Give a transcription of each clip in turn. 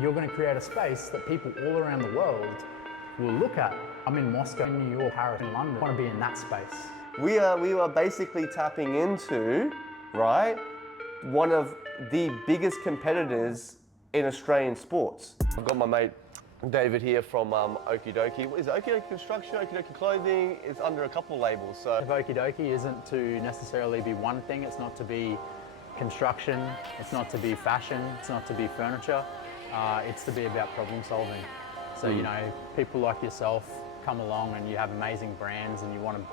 You're going to create a space that people all around the world will look at. I'm in Moscow, in New York, Paris, in London. I want to be in that space. We are basically tapping into, right, one of the biggest competitors in Australian sports. I've got my mate David here from Okie Dokie. Is it Okie Dokie Construction, Okie Dokie Clothing? It's under a couple labels. So If Okie Dokie isn't to necessarily be one thing, it's not to be construction, it's not to be fashion, it's not to be furniture, it's to be about problem solving. So, you know, people like yourself come along and you have amazing brands and you want to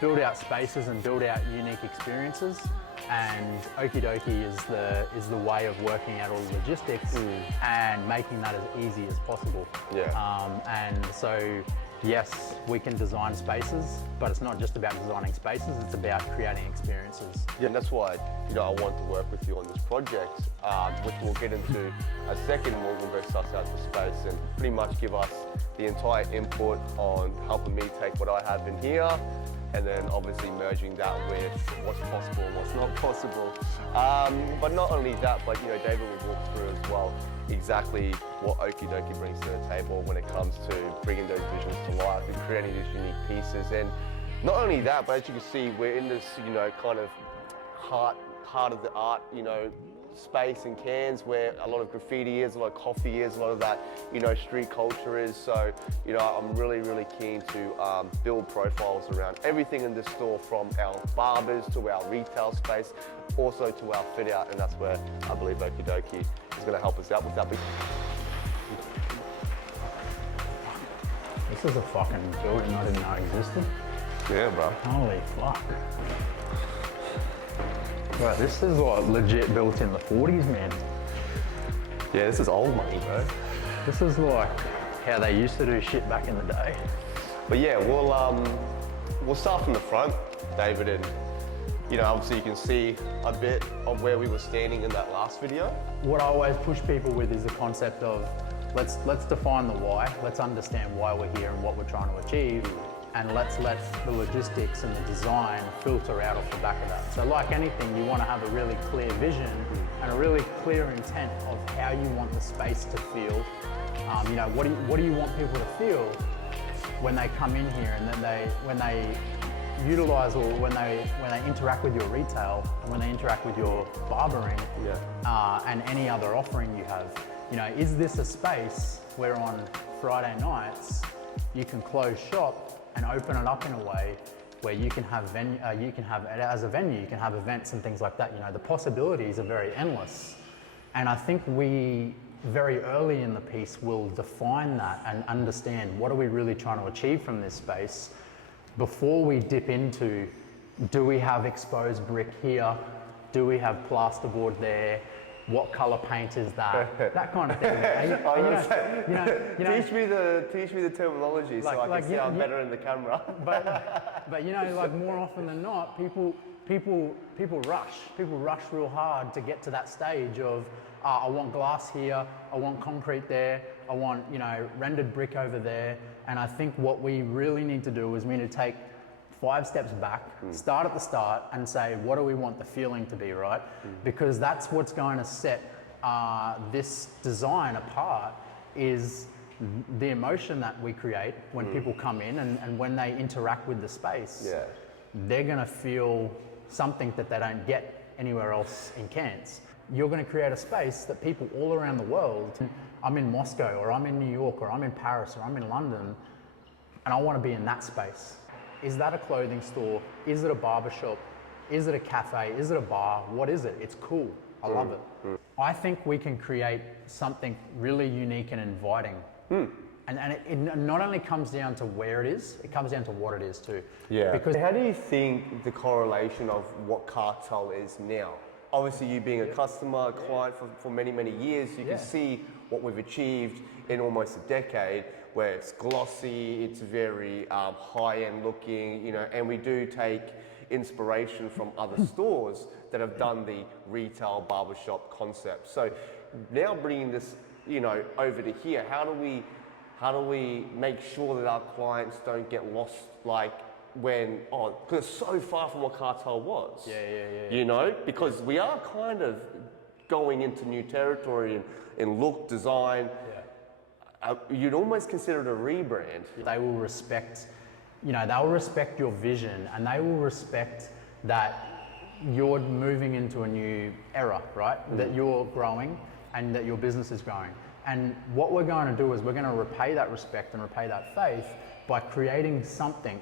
build out spaces and build out unique experiences. And Okie Dokie is the way of working out all the logistics and making that as easy as possible. Yeah. And so, yes, we can design spaces, but it's not just about designing spaces, it's about creating experiences. Yeah, and that's why, you know, I wanted to work with you on this project, which we'll get into a second. We'll go suss out the space and pretty much give us the entire input on helping me take what I have in here, and then obviously merging that with what's possible and what's not possible. But not only that, but you know, David will walk through as well exactly what Okie Dokie brings to the table when it comes to bringing those visions to life and creating these unique pieces. And not only that, but as you can see, we're in this, you know, kind of heart of the art, you know, space and Cairns where a lot of graffiti is, a lot of coffee is, a lot of that, you know, street culture is. So, you know, I'm really keen to build profiles around everything in this store, from our barbers to our retail space, also to our fit out, and that's where I believe Okie Dokie is going to help us out with that. This is a fucking building I didn't know existed. Yeah, bro. Holy fuck. Bro, this is like legit built in the 40s, man. Yeah, this is old money, bro. This is like how they used to do shit back in the day. But yeah, we'll start from the front, David, and you know, obviously you can see a bit of where we were standing in that last video. What I always push people with is the concept of let's define the why, let's understand why we're here and what we're trying to achieve, and let's let the logistics and the design filter out off the back of that. So like anything, you want to have a really clear vision and a really clear intent of how you want the space to feel. You know, what do you want people to feel when they come in here, and then when they utilize, or when they interact with your retail, and when they interact with your barbering, and any other offering you have. You know, is this a space where on Friday nights you can close shop and open it up in a way where you can have as a venue, you can have events and things like that. You know, the possibilities are very endless. And I think we, very early in the piece, will define that and understand what are we really trying to achieve from this space before we dip into, do we have exposed brick here? Do we have plasterboard there? What color paint is that? That kind of thing. Teach me the terminology so I can see I'm better in the camera. But you know, like more often than not, people rush real hard to get to that stage of, I want glass here, I want concrete there, I want, you know, rendered brick over there. And I think what we really need to do is we need to take 5 steps back, start at the start and say, what do we want the feeling to be, right? Because that's what's going to set this design apart, is the emotion that we create when people come in and when they interact with the space. Yeah. They're going to feel something that they don't get anywhere else in Cairns. You're going to create a space that people all around the world, I'm in Moscow, or I'm in New York, or I'm in Paris, or I'm in London, and I want to be in that space. Is that a clothing store? Is it a barber shop? Is it a cafe? Is it a bar? What is it? It's cool. I love it. I think we can create something really unique and inviting. And it not only comes down to where it is, it comes down to what it is too. Yeah. Because how do you think the correlation of what Cartel is now? Obviously, you being a customer, a client for many years, you can see what we've achieved in almost a decade, where it's glossy, it's very high-end looking, you know, and we do take inspiration from other stores that have done the retail barbershop concept. So now bringing this, you know, over to here, how do we make sure that our clients don't get lost, like because it's so far from what Cartel was. Yeah. You know, because we are kind of going into new territory in look, design. You'd almost consider it a rebrand. They will respect, they'll respect your vision, and they will respect that you're moving into a new era, right? That you're growing and that your business is growing. And what we're going to do is we're going to repay that respect and repay that faith by creating something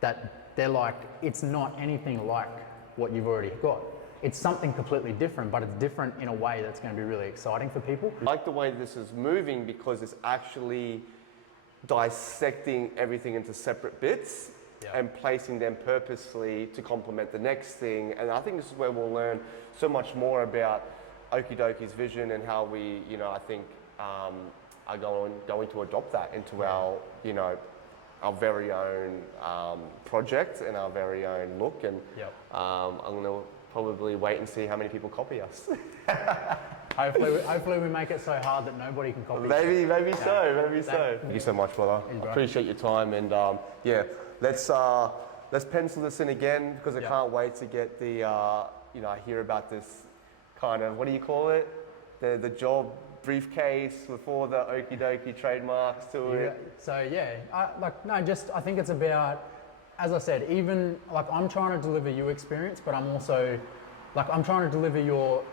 that they're like, it's not anything like what you've already got. It's something completely different, but it's different in a way that's going to be really exciting for people. I like the way this is moving because it's actually dissecting everything into separate bits and placing them purposefully to complement the next thing. And I think this is where we'll learn so much more about Okie vision and how we, I think are going to adopt that into our, our very own project and our very own look. And I'm going to probably wait and see how many people copy us. Hopefully we make it so hard that nobody can copy. Maybe so. Thank you so much, brother. I appreciate your time, and let's pencil this in again because I can't wait to get the I hear about this kind of, what do you call it? The job briefcase with all the Okie trademarks to it. So I think it's about, as I said, even like I'm trying to deliver you experience, but I'm also I'm trying to deliver your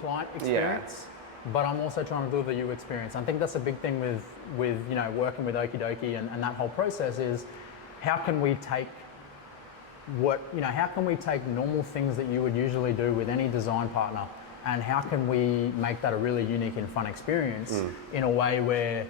client experience, but I'm also trying to deliver you experience. I think that's a big thing with working with Okie and that whole process is how can we take how can we take normal things that you would usually do with any design partner, and how can we make that a really unique and fun experience in a way where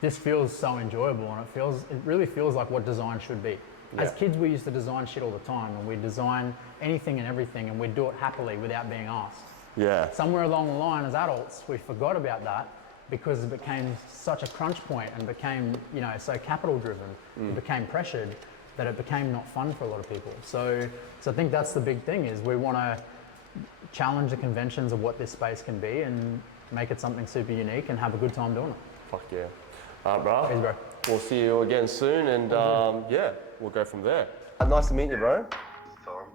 this feels so enjoyable, and it really feels like what design should be. As kids, we used to design shit all the time, and we'd design anything and everything, and we'd do it happily without being asked. Yeah. Somewhere along the line, as adults, we forgot about that because it became such a crunch point and became, so capital driven. It became pressured that it became not fun for a lot of people. So I think that's the big thing is we want to challenge the conventions of what this space can be and make it something super unique and have a good time doing it. Fuck yeah. All right, bro. Thanks, bro. We'll see you again soon, and we'll go from there. Nice to meet you, bro. Tom,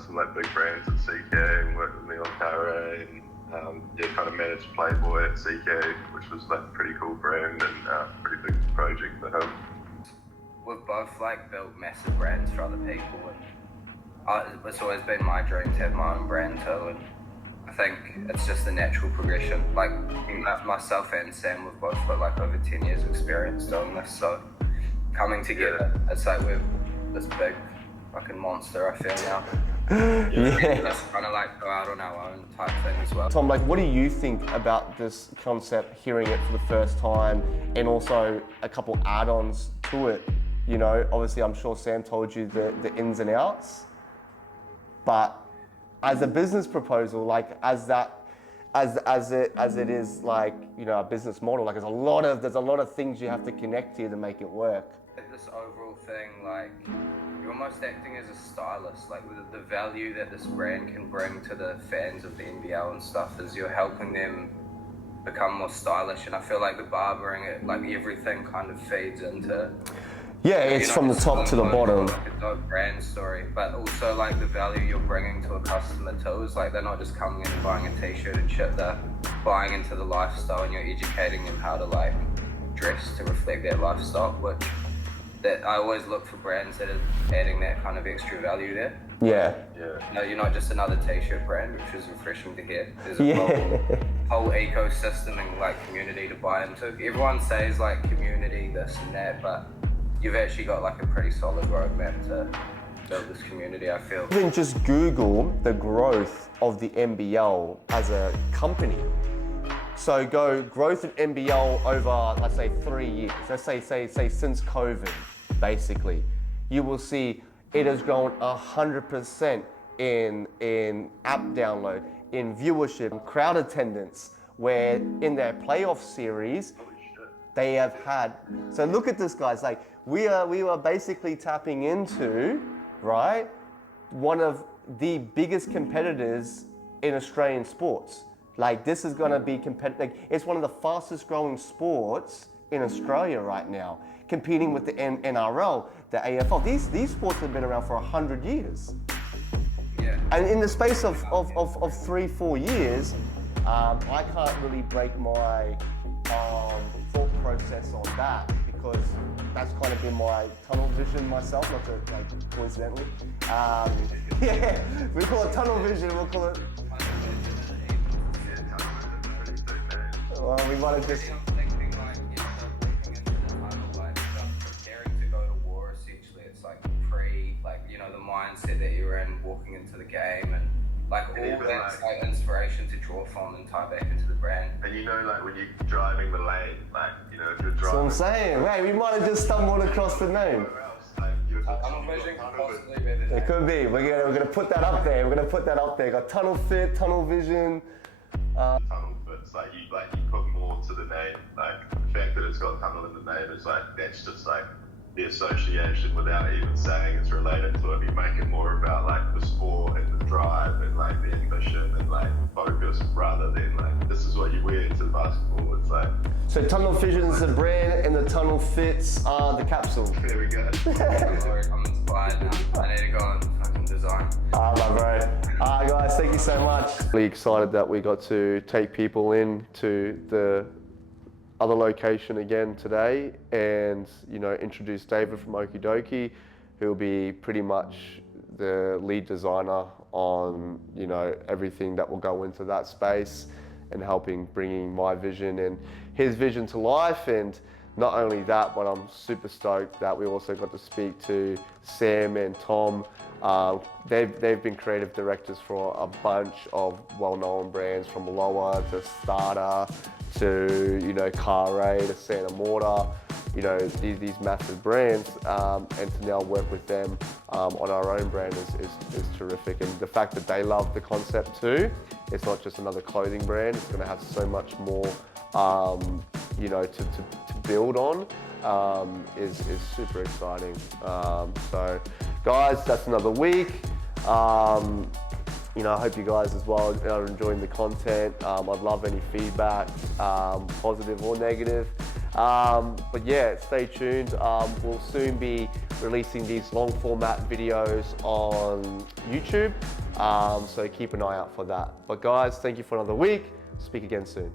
some big brands at CK and worked with me on Powerade, and kind of managed Playboy at CK, which was a pretty cool brand and pretty big project for him. We've both built massive brands for other people, and it's always been my dream to have my own brand too, and I think it's just a natural progression. Myself and Sam, we've both got over 10 years experience doing this, so coming together, it's we're this big fucking monster, I feel now. Let's kind of go out on our own type thing as well. Tom, what do you think about this concept, hearing it for the first time, and also a couple add-ons to it? Obviously I'm sure Sam told you the ins and outs, but as a business proposal, as it is a business model, there's a lot of things you have to connect here to make it work. This overall thing, you're almost acting as a stylist, with the value that this brand can bring to the fans of the NBL and stuff is you're helping them become more stylish, and I feel the barbering, everything kind of feeds into. Yeah, it's from the top to the bottom. A dope brand story, but also the value you're bringing to a customer too is they're not just coming in and buying a t-shirt and shit, they're buying into the lifestyle, and you're educating them how to dress to reflect their lifestyle, which that I always look for brands that are adding that kind of extra value there. Yeah. No, you're not just another t-shirt brand, which is refreshing to hear. There's a whole ecosystem and community to buy into. Everyone says community, this and that, but you've actually got a pretty solid roadmap to build this community, I feel. Even just Google the growth of the NBL as a company. So go growth of NBL over, let's say 3 years. Let's say since COVID, basically. You will see it has grown 100% in app download, in viewership, crowd attendance, where in their playoff series, they have had. So look at this, guys. We are basically tapping into, right, one of the biggest competitors in Australian sports. This is going to be competitive. It's one of the fastest growing sports in Australia right now, competing with the NRL, the AFL. These sports have been around for 100 years. Yeah. And in the space of 3-4 years, I can't really break my thought process on that because that's kind of been my tunnel vision myself, not to, like, coincidentally. Yeah, we call it tunnel vision, we'll call it. Well, we might have just. I'm thinking like, you know, walking into the tunnel, like preparing to go to war. Essentially, it's like like, you know, the mindset that you're in, walking into the game, and like all that's like inspiration to draw from and tie back into the brand. And you know, like when you're driving the lane, like, you know, if you're driving. That's what I'm saying. Wait, we might have just stumbled across the name. Tunnel vision could possibly be the name. It could be. We're gonna put that up there. We're gonna put that up there. Got tunnel fit, tunnel vision. Tunnel fits, like you put more to the name. Like the fact that it's got tunnel in the name is like, that's just like the association without even saying it's related to it. You make it more about like the sport and the drive and like the ambition and like focus rather than like, this is what you wear into the basketball. It's like. So tunnel vision is the brand and the tunnel fits are the capsule. There we go. I'm inspired now. I need to go and fucking design. My bro. Guys, thank you so much. Really excited that we got to take people in to the other location again today and, you know, introduce David from Okie Dokie, who'll be pretty much the lead designer on, you know, everything that will go into that space and helping bringing my vision and his vision to life. And not only that, but I'm super stoked that we also got to speak to Sam and Tom. They've been creative directors for a bunch of well-known brands, from Loa to Starter to, you know, Carre to Santa Morta, you know, these massive brands, and to now work with them on our own brand is terrific. And the fact that they love the concept too, it's not just another clothing brand, it's gonna have so much more, you know, to build on, is super exciting. So guys, that's another week. You know, I hope you guys as well are enjoying the content. I'd love any feedback, positive or negative. But yeah, stay tuned. We'll soon be releasing these long format videos on YouTube. So keep an eye out for that. But guys, thank you for another week. Speak again soon.